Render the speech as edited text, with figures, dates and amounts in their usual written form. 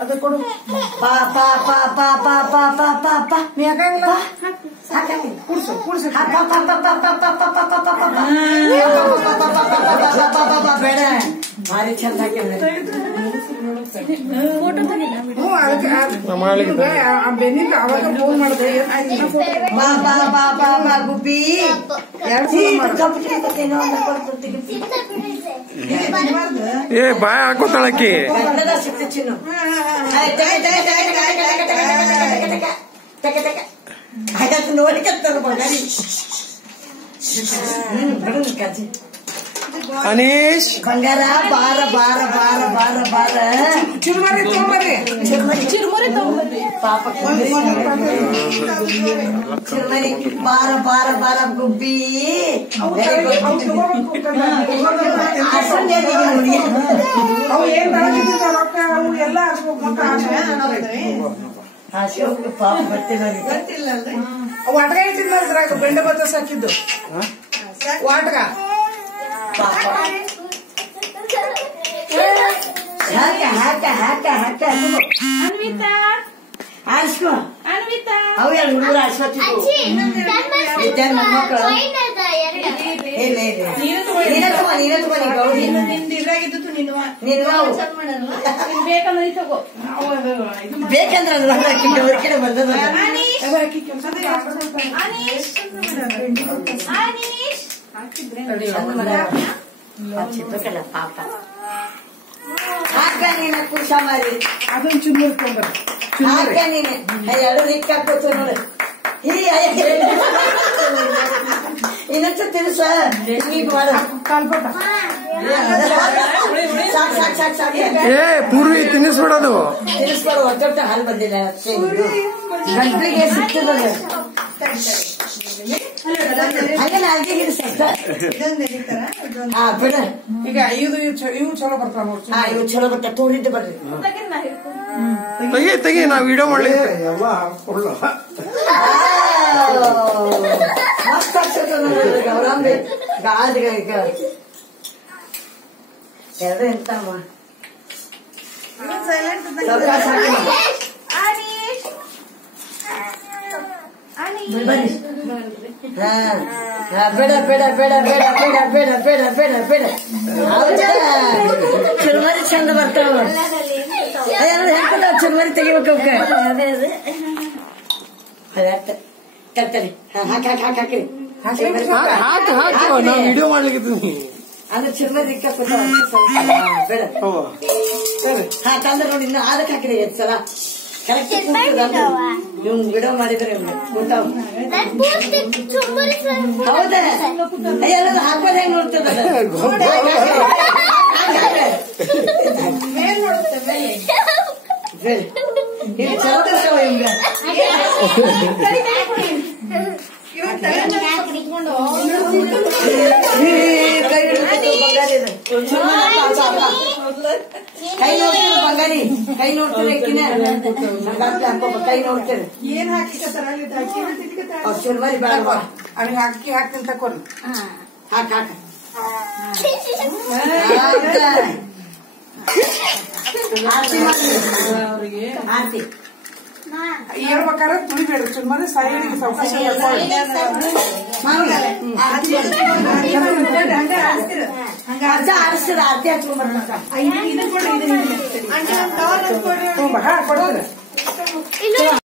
ಅದು ಕೊಡು. ಪಾ ಪಾ ಪಾ ಪಾ ಪಾ ಪಾ ಪಾ ಪಾ ಪಾ ನೀ ಹಾಕಂಗಿಲ್ಲ ಕುಡ್ಸು ಕುಡ್ಸು ಬೇಡ ಭಾರಿ ಚಂದ ಹಾಕಿದ್ರೆ ಬೆನ್ನಿಂದ ಅವಾಗ ಫೋನ್ ಮಾಡಿದೆ ಬಾ ಬಾ ಬಾ ಬಾ ಬಾ ಗುಬ್ಬಿ ಏ ಬಾಯ್ ಹಾಕೋತಾಳಕ್ಕಿ ಸಿಕ್ತು ಚಿನ್ನು ನೋಡಿಕತ್ತಾರ ಅನೀಶ್ ಬಂಗಾರ ಬಾರ ಬಾರ ಬಾರ ಬಾರ ಬಾರ ಚಿರುಮರಿ ತಗೊಂಬರ್ರಿ ಚಿರುಮರಿ ತಗೊಂಬರ್ರಿ ಪಾಪ ಚಿರುಮರಿ ಬಾರ ಬಾರ ಬಾರ ಗುಬ್ಬಿ ಪಾಪ ಬರ್ತಿಲ್ಲ ವಾಟಗ ಇಟ್ಟಿದ್ ಇದ್ರಾಗ ಬೆಂಡೆ ಬತ್ತ ಸಾಕಿದ್ದು ವಾಟಗ ಆರಿಸ್ಕೊ ಅವು ಎರಡು ಹುಡುಗರು ಆರಿಸ್ಕೊತಿದ್ವು ಮಕ್ಕಳು ಬೇಕಂದ್ರೆ ಅವ್ರ ಕಡೆ ಬಂದದ ಚಿಕ್ಕಲ್ಲ ಪಾಪ ಹಾಕ ನೀನ ಕುಶ ಮಾರಿ ಅದೊಂದು ಚುಮ್ಮರ್ ತೊಂಬರ್ ಹಾಕ ನೀನೆ ಎರಡು ರಿಕ್ ಹಾಕೋತು ನೋಡು ಇನ್ನೊಂದು ತಿನ್ಸ ಈಗ ಮಾಡ ಕಾಲ್ಪಟ ಸಾಕ್ ಸಾಕ್ ಸಾಕ್ ಸಾಕ್ ಏ ಪೂರ್ವಿ ತಿನ್ನಿಸ್ಬಿಡೋದು ತಿನ್ನಿಸ್ಬಿಡು ಒಟ್ಟೊಟ್ಟ ಹಾಲು ಬಂದಿಲ್ಲ ಗಂಟೆಗೆ ಸಿಗ್ತದ ಹಂಗೆ ನಾಲ್ಗೆ ಹಿಡಿಸ ಬಿಡ ಈಗ ಇವು ಚಲೋ ಬರ್ತಾವ ಇವು ಚಲೋ ಬರ್ತಾವ ತೋಳಿದ್ದೆ ಬರ್ರಿ ತೆಗಿ ನಾ ವಿಡಿಯೋ ಮಾಡ್ಲಿ ಮಸ್ತ್ ಆಗ್ತದ ಗೌರಾಂಬೆ ಗಾದಿಗ ಎರಡು ಎಂತಮ್ಮ ಬನ್ನಿ ಬೇಡ ಬೇಡ ಬೇಡ ಬೇಡ ಬೇಡ ಬೇಡ ಬೇಡ ಬೇಡ ಬೇಡ ಚುರುಮರಿ ಚಂದ ಬರ್ತಾವ ಚುರುಮರಿ ತೆಗಿಬೇಕು ತರ್ತಾರೆ ಹಾಕಿ ಹಾಕಿ ಹಾಕಿ ಹಾಕಿ ಹಾಕು ನಾ ವಿಡಿಯೋ ಮಾಡ್ಲಿಕ್ಕೆ ಅಂದ್ರೆ ಚುರುಮರಿ ಬೇಡ ಹಾ ತಂದ್ರೆ ನೋಡಿ ಇನ್ನು ಅದಕ್ಕೆ ಹಾಕಿದೆ ಸಲ ಕರೆಕ್ಟ್ ನೀವು ವಿಡಿಯೋ ಮಾಡಿದ್ರೆ ಗೊತ್ತಾವ ಹೌದಾ ಎಲ್ಲರೂ ಹಾಕೋದು ಹೆಂಗ್ ನೋಡ್ತದ ಚಲೋ ಹಿಂಗ ಕೈ ನೋಡ್ತೀರ ಬಂಗಾರಿ ಕೈ ನೋಡ್ತೀರ ಕೈ ನೋಡ್ತೀರ ಏನ್ ಹಾಕಿ ಬೇಡ ಹಾಕಿ ಹಾಕ್ತೀನಿ ತಕೊಂಡು ಹಾಕ ಹಾಕ ಆರ್ತಿ ಹೇಳ್ಬೇಕಾದ್ರೆ ತುಳಿಬೇಡ್ರಿ ಚುರುಮರಿ ಸೈಡಿಗೆ ಸಾವಕಾಶ ಆರಿಸ್ತೀರ ಆರ್ತಿ ಹಚ್ಕೊಂಡ್ಬರ್ತ